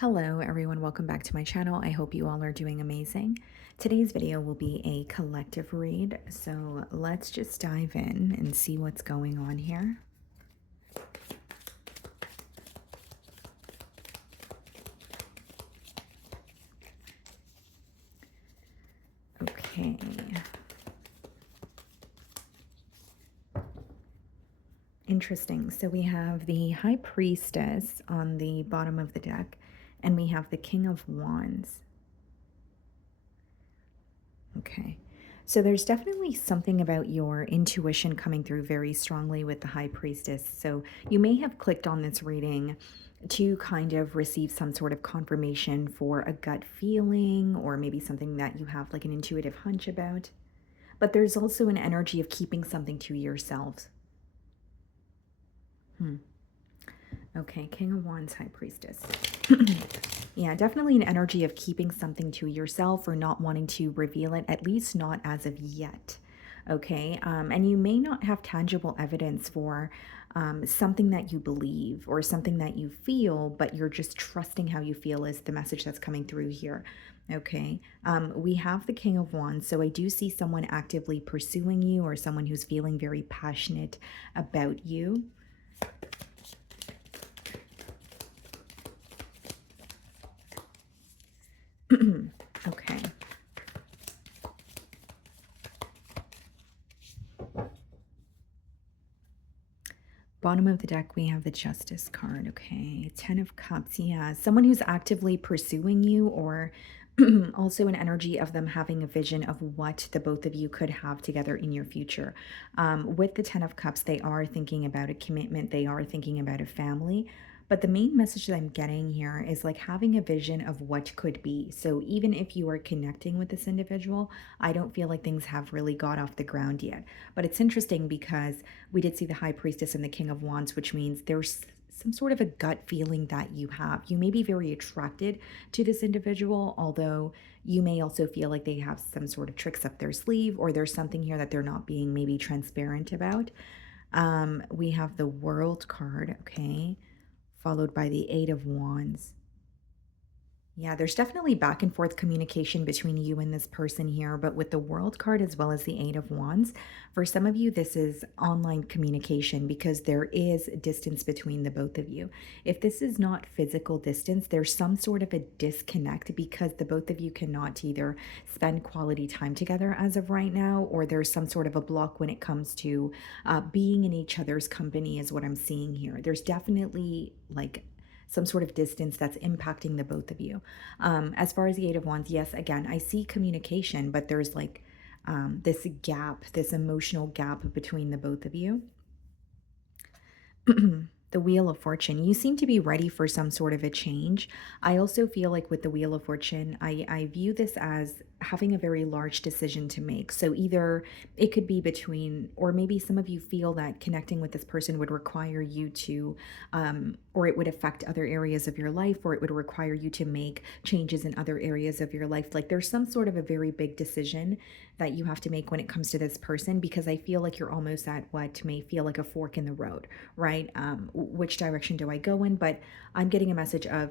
Hello everyone, welcome back to my channel. I hope you all are doing amazing. Today's video will be a collective read, so let's just dive in and see what's going on here. Okay. Interesting. So we have the High Priestess on the bottom of the deck, and we have the King of Wands. Okay. So there's definitely something about your intuition coming through very strongly with the High Priestess. So you may have clicked on this reading to kind of receive some sort of confirmation for a gut feeling or maybe something that you have like an intuitive hunch about. But there's also an energy of keeping something to yourselves. Okay, King of Wands, High Priestess. Yeah, definitely an energy of keeping something to yourself or not wanting to reveal it, at least not as of yet. Okay, and you may not have tangible evidence for something that you believe or something that you feel, but you're just trusting how you feel is the message that's coming through here. Okay, we have the King of Wands, so I do see someone actively pursuing you or someone who's feeling very passionate about you. Okay. Bottom of the deck, we have the Justice card. Okay. 10 of Cups. Yeah. Someone who's actively pursuing you, or also an energy of them having a vision of what the both of you could have together in your future. With the 10 of Cups, they are thinking about a commitment, they are thinking about a family. But the main message that I'm getting here is like having a vision of what could be. So even if you are connecting with this individual, I don't feel like things have really got off the ground yet. But it's interesting because we did see the High Priestess and the King of Wands, which means there's some sort of a gut feeling that you have. You may be very attracted to this individual, although you may also feel like they have some sort of tricks up their sleeve, or there's something here that they're not being maybe transparent about. We have the World card, okay, followed by the Eight of Wands. Yeah, there's definitely back and forth communication between you and this person here, but with the World card as well as the Eight of Wands, for some of you, this is online communication because there is distance between the both of you. If this is not physical distance, there's some sort of a disconnect because the both of you cannot either spend quality time together as of right now, or there's some sort of a block when it comes to being in each other's company, is what I'm seeing here. There's definitely like some sort of distance that's impacting the both of you. As far as the Eight of Wands, yes, again, I see communication, but there's like this gap, this emotional gap between the both of you. The Wheel of Fortune, you seem to be ready for some sort of a change. I also feel like with the Wheel of Fortune, I view this as having a very large decision to make. So either it could be between, or maybe some of you feel that connecting with this person would require you to, or it would affect other areas of your life, or it would require you to make changes in other areas of your life. Like there's some sort of a very big decision that you have to make when it comes to this person, because I feel like you're almost at what may feel like a fork in the road, right? Which direction do I go in? But I'm getting a message of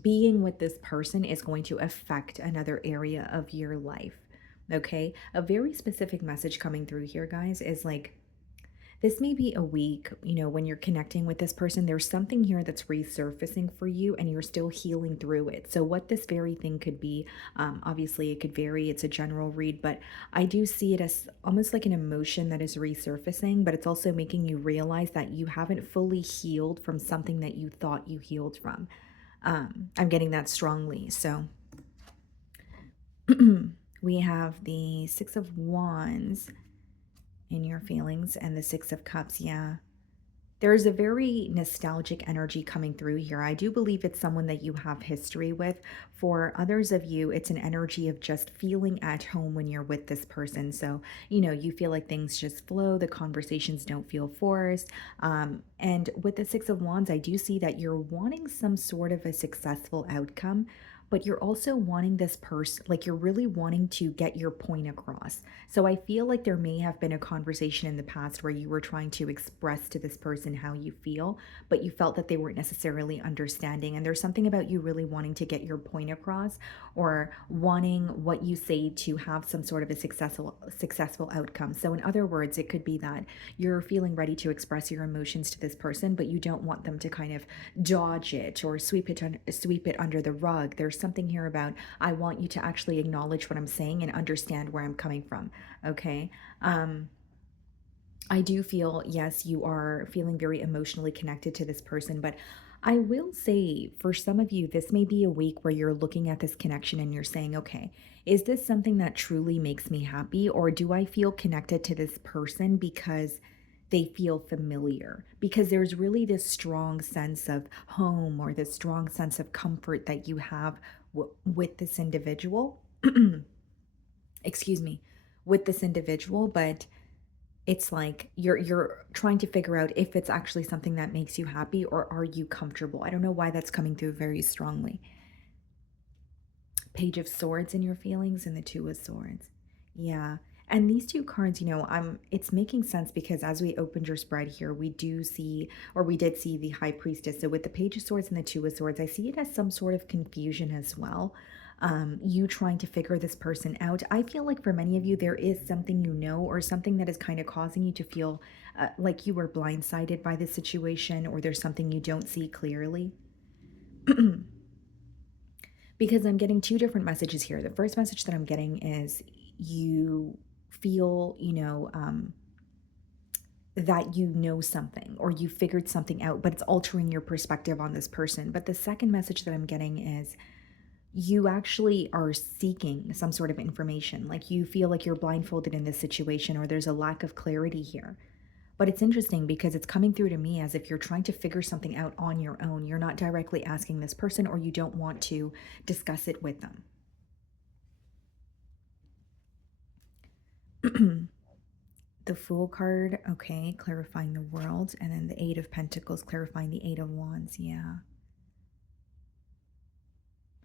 being with this person is going to affect another area of your life. Okay. A very specific message coming through here, guys, is like this may be a week, when you're connecting with this person, there's something here that's resurfacing for you and you're still healing through it. So, what this very thing could be, obviously, it could vary. It's a general read, but I do see it as almost like an emotion that is resurfacing, but it's also making you realize that you haven't fully healed from something that you thought you healed from. I'm getting that strongly. So, we have the Six of Wands in your feelings and the Six of Cups. Yeah. There's a very nostalgic energy coming through here. I do believe it's someone that you have history with. For others of you, it's an energy of just feeling at home when you're with this person. So, you feel like things just flow, the conversations don't feel forced. And with the Six of Wands, I do see that you're wanting some sort of a successful outcome, but you're also wanting this person, like you're really wanting to get your point across. So I feel like there may have been a conversation in the past where you were trying to express to this person how you feel, but you felt that they weren't necessarily understanding. And there's something about you really wanting to get your point across, or wanting what you say to have some sort of a successful outcome. So in other words, it could be that you're feeling ready to express your emotions to this person, but you don't want them to kind of dodge it or sweep it under the rug. There's something here about I want you to actually acknowledge what I'm saying and understand where I'm coming from. Okay. I do feel, yes, you are feeling very emotionally connected to this person, but I will say for some of you, this may be a week where you're looking at this connection and you're saying, okay, is this something that truly makes me happy? Or do I feel connected to this person because they feel familiar? Because there's really this strong sense of home or this strong sense of comfort that you have with this individual. Excuse me, with this individual, but it's like you're trying to figure out if it's actually something that makes you happy, or are you comfortable? I don't know why that's coming through very strongly. Page of Swords in your feelings and the Two of Swords. Yeah. And these two cards, it's making sense because as we opened your spread here, we do see, or we did see the High Priestess. So with the Page of Swords and the Two of Swords, I see it as some sort of confusion as well. You trying to figure this person out. I feel like for many of you, there is something or something that is kind of causing you to feel like you were blindsided by this situation, or there's something you don't see clearly. Because I'm getting two different messages here. The first message that I'm getting is you feel, that you know something or you figured something out, but it's altering your perspective on this person. But the second message that I'm getting is you actually are seeking some sort of information. Like you feel like you're blindfolded in this situation, or there's a lack of clarity here. But it's interesting because it's coming through to me as if you're trying to figure something out on your own. You're not directly asking this person, or you don't want to discuss it with them. The Fool card, okay, clarifying the world. And then the Eight of Pentacles, clarifying the Eight of Wands. Yeah.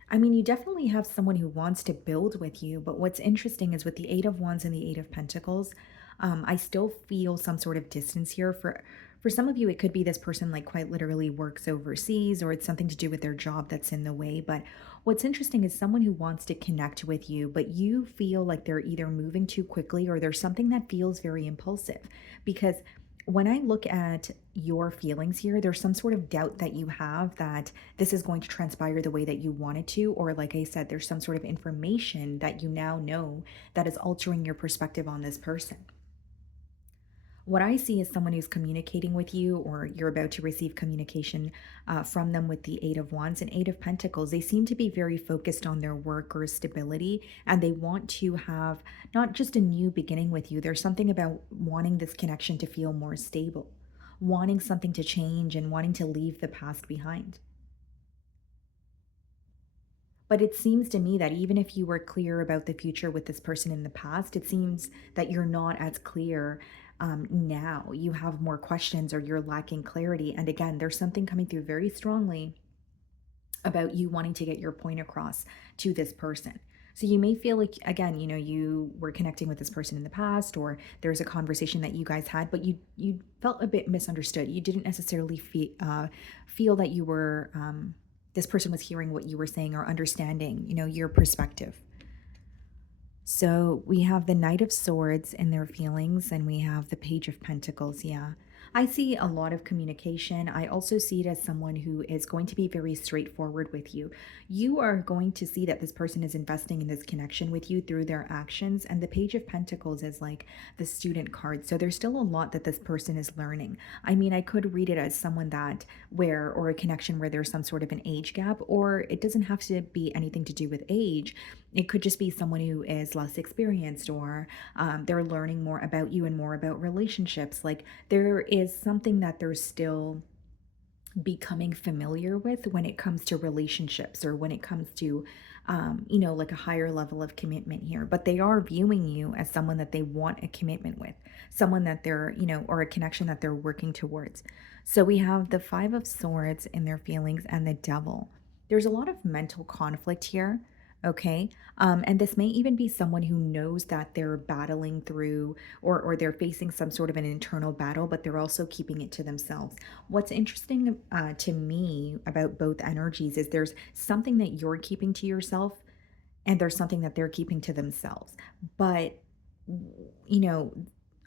I mean, you definitely have someone who wants to build with you, but what's interesting is with the Eight of Wands and the Eight of Pentacles, I still feel some sort of distance here. For some of you, it could be this person like quite literally works overseas, or it's something to do with their job that's in the way. But what's interesting is someone who wants to connect with you, but you feel like they're either moving too quickly or there's something that feels very impulsive. Because when I look at your feelings here, there's some sort of doubt that you have that this is going to transpire the way that you want it to. Or, like I said, there's some sort of information that you now know that is altering your perspective on this person. What I see is someone who's communicating with you, or you're about to receive communication from them with the Eight of Wands and Eight of Pentacles. They seem to be very focused on their work or stability, and they want to have not just a new beginning with you. There's something about wanting this connection to feel more stable, wanting something to change, and wanting to leave the past behind. But it seems to me that even if you were clear about the future with this person in the past, it seems that you're not as clear now. You have more questions, or you're lacking clarity. And again, there's something coming through very strongly about you wanting to get your point across to this person. So you may feel like, again, you were connecting with this person in the past, or there's a conversation that you guys had, but you felt a bit misunderstood. You didn't necessarily feel that you were this person was hearing what you were saying or understanding, your perspective. So we have the Knight of Swords and their feelings, and we have the Page of Pentacles. Yeah. I see a lot of communication. I also see it as someone who is going to be very straightforward with you. You are going to see that this person is investing in this connection with you through their actions. And the Page of Pentacles is like the student card. So there's still a lot that this person is learning. I mean, I could read it as someone or a connection where there's some sort of an age gap, or it doesn't have to be anything to do with age. It could just be someone who is less experienced, or they're learning more about you and more about relationships. Like there is something that they're still becoming familiar with when it comes to relationships, or when it comes to, like a higher level of commitment here. But they are viewing you as someone that they want a commitment with, someone that they're, or a connection that they're working towards. So we have the Five of Swords in their feelings and the Devil. There's a lot of mental conflict here, okay? And this may even be someone who knows that they're battling through or they're facing some sort of an internal battle, but they're also keeping it to themselves. What's interesting to me about both energies is there's something that you're keeping to yourself and there's something that they're keeping to themselves. But, you know,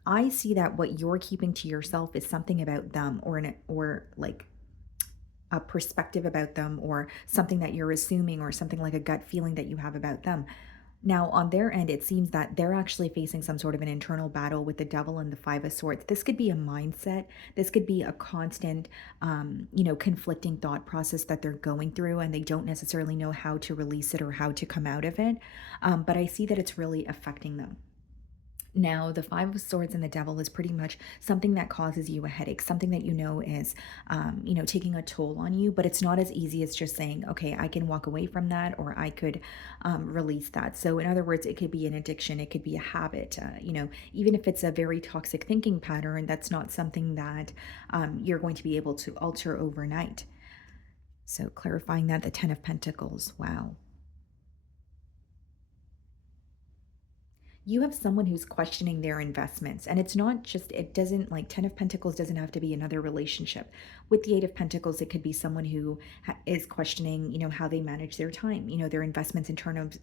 I see that what you're keeping to yourself is something about them or like a perspective about them or something that you're assuming or something like a gut feeling that you have about them. Now, on their end, it seems that they're actually facing some sort of an internal battle with the devil and the five of swords. This could be a mindset. This could be a constant, conflicting thought process that they're going through, and they don't necessarily know how to release it or how to come out of it. But I see that it's really affecting them. Now, the Five of Swords and the Devil is pretty much something that causes you a headache, something that you know is, taking a toll on you, but it's not as easy as just saying, okay, I can walk away from that or I could release that. So, in other words, it could be an addiction, it could be a habit, even if it's a very toxic thinking pattern, that's not something that you're going to be able to alter overnight. So, clarifying that, the Ten of Pentacles, wow. You have someone who's questioning their investments, and it's not just, it doesn't, like, 10 of pentacles doesn't have to be another relationship. With the 8 of pentacles, it could be someone who is questioning, how they manage their time, their investments in terms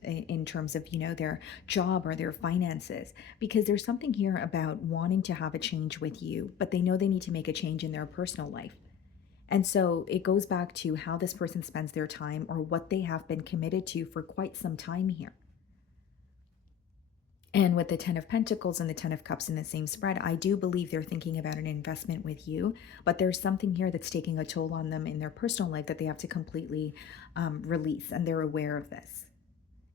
of, their job or their finances, because there's something here about wanting to have a change with you, but they know they need to make a change in their personal life. And so it goes back to how this person spends their time or what they have been committed to for quite some time here. And with the 10 of Pentacles and the 10 of Cups in the same spread, I do believe they're thinking about an investment with you, but there's something here that's taking a toll on them in their personal life that they have to completely release, and they're aware of this.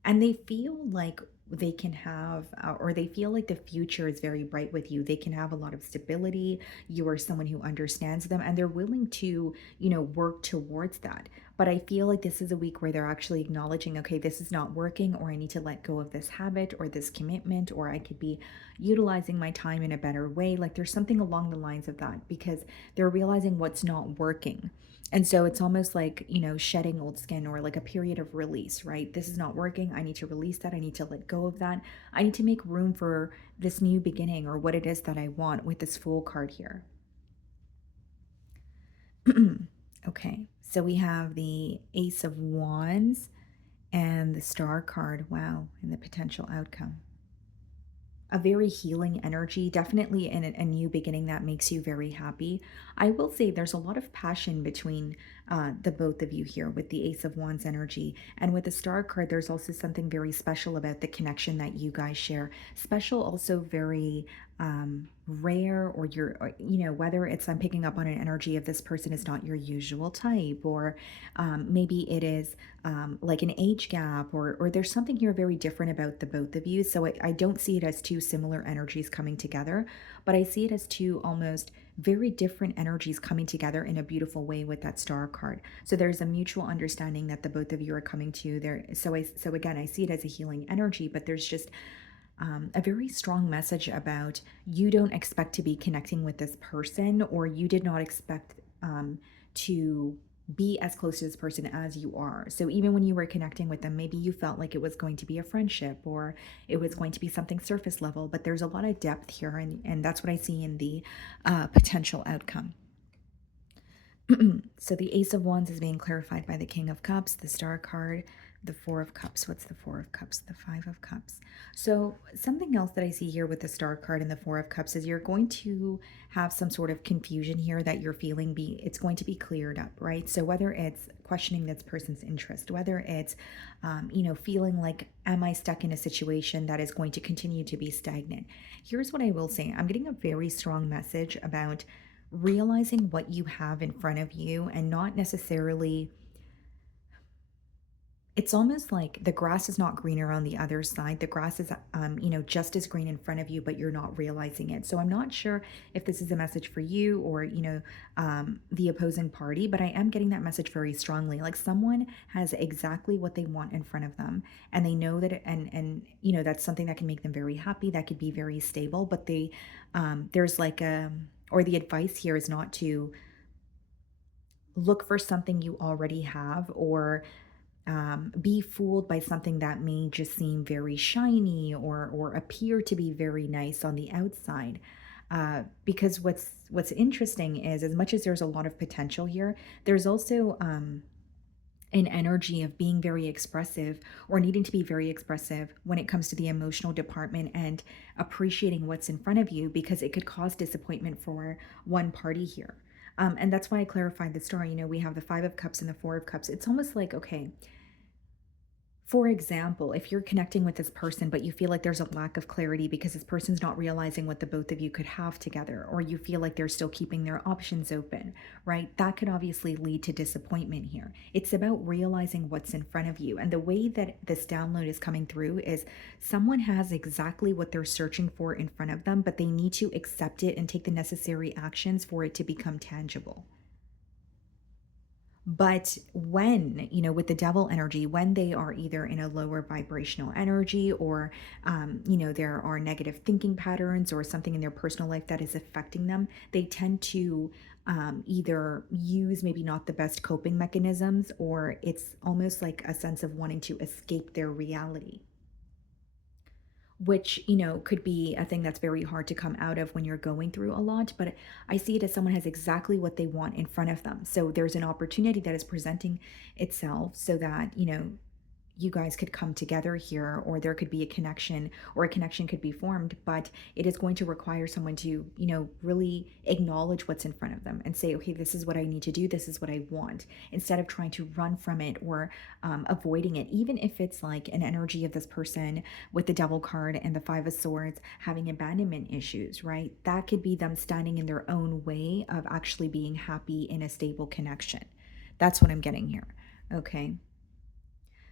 And they feel like they can have, or they feel like the future is very bright with you. They can have a lot of stability. You are someone who understands them, and they're willing to, work towards that. But I feel like this is a week where they're actually acknowledging, okay, this is not working, or I need to let go of this habit or this commitment, or I could be utilizing my time in a better way. Like there's something along the lines of that because they're realizing what's not working. And so it's almost like, shedding old skin or like a period of release, right? This is not working. I need to release that. I need to let go of that. I need to make room for this new beginning or what it is that I want with this Fool card here. Okay, so we have the Ace of Wands and the Star card. Wow, and the potential outcome, a very healing energy, definitely in a new beginning that makes you very happy. I will say there's a lot of passion between the both of you here with the Ace of Wands energy. And with the Star card, there's also something very special about the connection that you guys share. Special, also very rare, or whether it's I'm picking up on an energy of this person is not your usual type, or maybe it is like an age gap, or there's something here very different about the both of you. So I don't see it as two similar energies coming together, but I see it as two almost very different energies coming together in a beautiful way with that Star card. So there's a mutual understanding that the both of you are coming to there. So again, I see it as a healing energy, but there's just a very strong message about you don't expect to be connecting with this person, or you did not expect to be as close to this person as you are. So even when you were connecting with them, maybe you felt like it was going to be a friendship or it was going to be something surface level, but there's a lot of depth here, and that's what I see in the potential outcome. So the Ace of Wands is being clarified by the King of Cups, the Star card, the Four of Cups. What's the Four of Cups? The Five of Cups. So something else that I see here with the Star card and the Four of Cups is you're going to have some sort of confusion here that you're feeling. It's going to be cleared up, right? So whether it's questioning this person's interest, whether it's, feeling like, am I stuck in a situation that is going to continue to be stagnant? Here's what I will say. I'm getting a very strong message about realizing what you have in front of you and not necessarily, it's almost like the grass is not greener on the other side. The grass is, just as green in front of you, but you're not realizing it. So I'm not sure if this is a message for you or, the opposing party, but I am getting that message very strongly. Like someone has exactly what they want in front of them, and they know that, that's something that can make them very happy. That could be very stable, but there's like or the advice here is not to look for something you already have, or be fooled by something that may just seem very shiny or appear to be very nice on the outside. Because what's interesting is, as much as there's a lot of potential here, there's also an energy of being very expressive or needing to be very expressive when it comes to the emotional department and appreciating what's in front of you, because it could cause disappointment for one party here. And that's why I clarified the story. We have the Five of Cups and the Four of Cups. It's almost like, okay, for example, if you're connecting with this person, but you feel like there's a lack of clarity because this person's not realizing what the both of you could have together, or you feel like they're still keeping their options open, right? That could obviously lead to disappointment here. It's about realizing what's in front of you. And the way that this download is coming through is someone has exactly what they're searching for in front of them, but they need to accept it and take the necessary actions for it to become tangible. But when, with the devil energy, when they are either in a lower vibrational energy, or, there are negative thinking patterns or something in their personal life that is affecting them, they tend to either use maybe not the best coping mechanisms, or it's almost like a sense of wanting to escape their reality, which, could be a thing that's very hard to come out of when you're going through a lot. But I see it as someone has exactly what they want in front of them. So there's an opportunity that is presenting itself so that, you guys could come together here, or there could be a connection, or a connection could be formed. But it is going to require someone to, really acknowledge what's in front of them and say, okay, this is what I need to do, this is what I want, instead of trying to run from it, or avoiding it. Even if it's like an energy of this person with the devil card and the Five of Swords having abandonment issues, right? That could be them standing in their own way of actually being happy in a stable connection. That's what I'm getting here. Okay.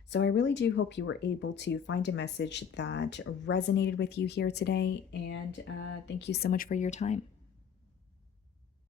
So I really do hope you were able to find a message that resonated with you here today. And thank you so much for your time.